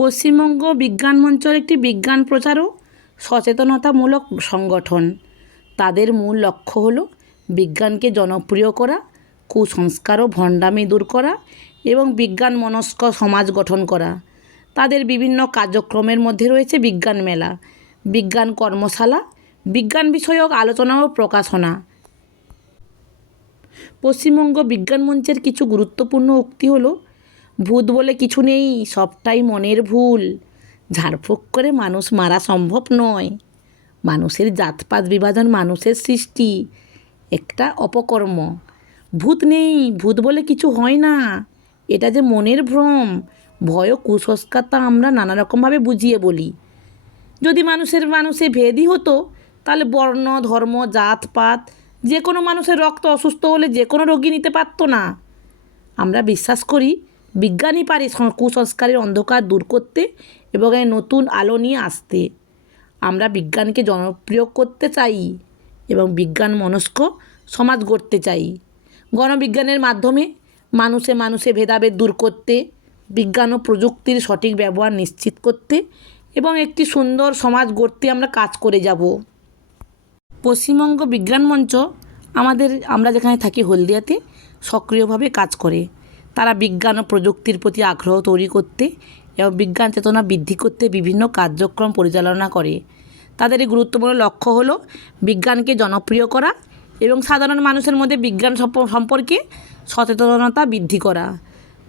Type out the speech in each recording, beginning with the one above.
পশ্চিমবঙ্গ বিজ্ঞান মঞ্চের একটি বিজ্ঞান প্রচার ও সচেতনতামূলক সংগঠন। তাদের মূল লক্ষ্য হল বিজ্ঞানকে জনপ্রিয় করা, কুসংস্কার ও ভণ্ডামি দূর করা এবং বিজ্ঞান মনস্ক সমাজ গঠন করা। তাদের বিভিন্ন কার্যক্রমের মধ্যে রয়েছে বিজ্ঞান মেলা, বিজ্ঞান কর্মশালা, বিজ্ঞান বিষয়ক আলোচনা ও প্রকাশনা। পশ্চিমবঙ্গ বিজ্ঞান মঞ্চের কিছু গুরুত্বপূর্ণ উক্তি হলো ভূত বলে কিছু নেই, সবটাই মনের ভুল। ঝাড়ফুঁক করে মানুষ মারা সম্ভব নয়। মানুষের জাতপাত বিভাজন মানুষের সৃষ্টি, একটা অপকর্ম। ভূত নেই, ভূত বলে কিছু হয় না। এটা যে মনের ভ্রম, ভয় কুসংস্কার তা আমরা নানা রকমভাবে বুঝিয়ে বলি। যদি মানুষের, মানুষে ভেদই হতো, তাহলে বর্ণ, ধর্ম, জাতপাত, যে কোনো মানুষের রক্ত অসুস্থ হলে যে কোনো রোগী নিতে পারতো না। আমরা বিশ্বাস করি বিজ্ঞানই পারে কুসংস্কারের অন্ধকার দূর করতে এবং এই নতুন আলো নিয়ে আসতে। আমরা বিজ্ঞানকে জনপ্রিয় করতে চাই এবং বিজ্ঞান মনস্ক সমাজ গড়তে চাই। গণবিজ্ঞানের মাধ্যমে মানুষে মানুষে ভেদাভেদ দূর করতে, বিজ্ঞান ও প্রযুক্তির সঠিক ব্যবহার নিশ্চিত করতে এবং একটি সুন্দর সমাজ গড়তে আমরা কাজ করে যাব। পশ্চিমবঙ্গ বিজ্ঞান মঞ্চ আমাদের, আমরা যেখানে থাকি হলদিয়াতে, সক্রিয়ভাবে কাজ করে। তারা বিজ্ঞান ও প্রযুক্তির প্রতি আগ্রহ তৈরি করতে এবং বিজ্ঞান চেতনা বৃদ্ধি করতে বিভিন্ন কার্যক্রম পরিচালনা করে। তাদের এই গুরুত্বপূর্ণ লক্ষ্য হলো বিজ্ঞানকে জনপ্রিয় করা এবং সাধারণ মানুষের মধ্যে বিজ্ঞান সম্প- সম্পর্কে সচেতনতা বৃদ্ধি করা।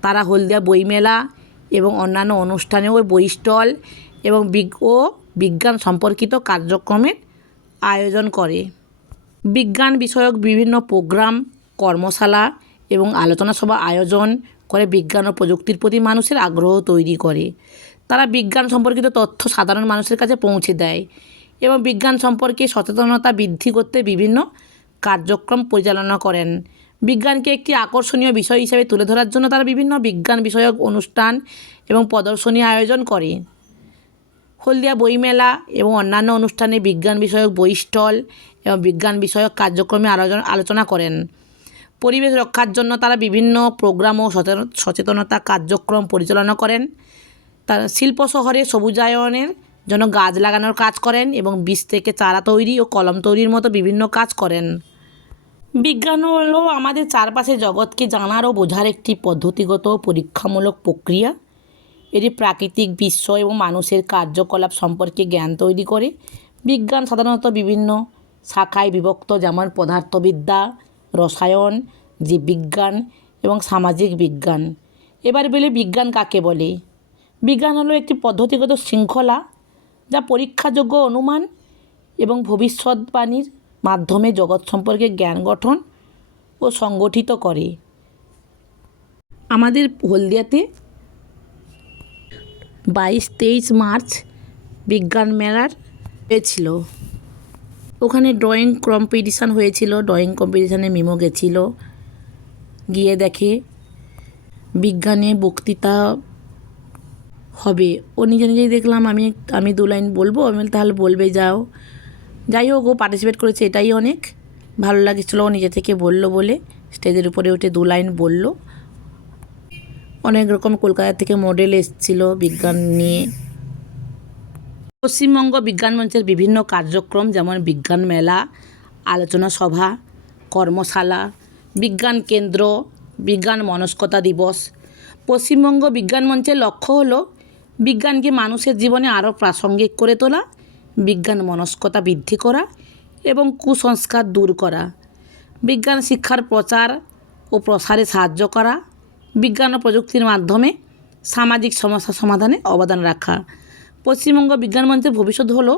তারা হলদিয়া বইমেলা এবং অন্যান্য অনুষ্ঠানেও বই স্টল এবং ও বিজ্ঞান সম্পর্কিত কার্যক্রমের আয়োজন করে। বিজ্ঞান বিষয়ক বিভিন্ন প্রোগ্রাম, কর্মশালা এবং আলোচনা সভা আয়োজন করে বিজ্ঞান ও প্রযুক্তির প্রতি মানুষের আগ্রহ তৈরি করে। তারা বিজ্ঞান সম্পর্কিত তথ্য সাধারণ মানুষের কাছে পৌঁছে দেয় এবং বিজ্ঞান সম্পর্কে সচেতনতা বৃদ্ধি করতে বিভিন্ন কার্যক্রম পরিচালনা করেন। বিজ্ঞানকে একটি আকর্ষণীয় বিষয় হিসেবে তুলে ধরার জন্য তারা বিভিন্ন বিজ্ঞান বিষয়ক অনুষ্ঠান এবং প্রদর্শনী আয়োজন করে। হলদিয়া বইমেলা এবং অন্যান্য অনুষ্ঠানে বিজ্ঞান বিষয়ক বই স্টল এবং বিজ্ঞান বিষয়ক কার্যক্রমে আলোচনা আলোচনা করেন। পরিবেশ রক্ষার জন্য তারা বিভিন্ন প্রোগ্রাম ও সচেতন- সচেতনতা কার্যক্রম পরিচালনা করেন। তারা শিল্প শহরে সবুজায়নের জন্য গাছ লাগানোর কাজ করেন এবং বীজ থেকে চারা তৈরি ও কলম তৈরির মতো বিভিন্ন কাজ করেন। বিজ্ঞান হলো আমাদের চারপাশে জগৎকে জানার ও বোঝার একটি পদ্ধতিগত পরীক্ষামূলক প্রক্রিয়া। এটি প্রাকৃতিক বিশ্ব এবং মানুষের কার্যকলাপ সম্পর্কে জ্ঞান তৈরি করে। বিজ্ঞান সাধারণত বিভিন্ন শাখায় বিভক্ত, যেমন পদার্থবিদ্যা রসায়ন, জীববিজ্ঞান এবং সামাজিক বিজ্ঞান। এবার বলি বিজ্ঞান কাকে বলে? বিজ্ঞান হলো একটি পদ্ধতিগত শৃঙ্খলা যা পরীক্ষাযোগ্য অনুমান এবং ভবিষ্যৎবাণীর মাধ্যমে জগৎ সম্পর্কে জ্ঞান গঠন ও সংগঠিত করে। আমাদের হলদিয়াতে বাইশ তেইশ মার্চ বিজ্ঞান মেলার হয়েছিল। ওখানে ড্রয়িং কম্পিটিশান হয়েছিল ড্রয়িং কম্পিটিশানে মিমো গেছিল। গিয়ে দেখে বিজ্ঞানে বক্তৃতা হবে। ও নিজে নিজেই দেখলাম, আমি আমি দু লাইন বলব। আমি তাহলে বলবে, যাও। যাই হোক, ও পার্টিসিপেট করেছে, এটাই অনেক। ভালো লাগছিল, ও নিজে থেকে বলল বলে। স্টেজের উপরে উঠে দু লাইন বলল। অনেক রকম কলকাতা থেকে মডেল এসেছিল বিজ্ঞান নিয়ে। পশ্চিমবঙ্গ বিজ্ঞান মঞ্চের বিভিন্ন কার্যক্রম, যেমন বিজ্ঞান মেলা, আলোচনা সভা, কর্মশালা, বিজ্ঞান কেন্দ্র, বিজ্ঞান মনস্কতা দিবস। পশ্চিমবঙ্গ বিজ্ঞান মঞ্চের লক্ষ্য হলো বিজ্ঞানকে মানুষের জীবনে আরও প্রাসঙ্গিক করে তোলা, বিজ্ঞান মনস্কতা বৃদ্ধি করা এবং কুসংস্কার দূর করা। বিজ্ঞান শিক্ষার প্রচার ও প্রসারে সাহায্য করা, বিজ্ঞান ও প্রযুক্তির মাধ্যমে সামাজিক সমস্যা সমাধানে অবদান রাখা। পশ্চিমবঙ্গ বিজ্ঞান মঞ্চের ভবিষ্যৎ হল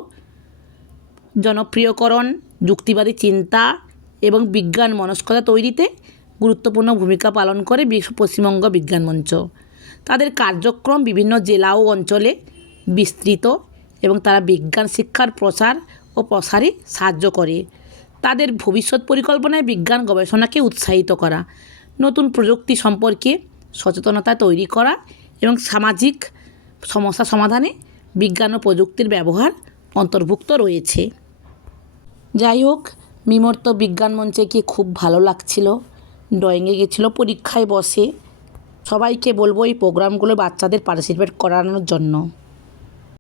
জনপ্রিয়করণ, যুক্তিবাদী চিন্তা এবং বিজ্ঞান মনস্কতা তৈরিতে গুরুত্বপূর্ণ ভূমিকা পালন করে পশ্চিমবঙ্গ বিজ্ঞান মঞ্চ। তাদের কার্যক্রম বিভিন্ন জেলা ও অঞ্চলে বিস্তৃত এবং তারা বিজ্ঞান শিক্ষার প্রসার ও প্রসারে সাহায্য করে। তাদের ভবিষ্যৎ পরিকল্পনায় বিজ্ঞান গবেষণাকে উৎসাহিত করা, নতুন প্রযুক্তি সম্পর্কে সচেতনতা তৈরি করা এবং সামাজিক সমস্যা সমাধানে বিজ্ঞান ও প্রযুক্তির ব্যবহার অন্তর্ভুক্ত রয়েছে। যাই হোক মিমর্ত তো বিজ্ঞান মঞ্চে গিয়ে খুব ভালো লাগছিল? ড্রয়িংয়ে গেছিল পরীক্ষায় বসে। সবাইকে বলব এই প্রোগ্রামগুলো বাচ্চাদের পার্টিসিপেট করানোর জন্য।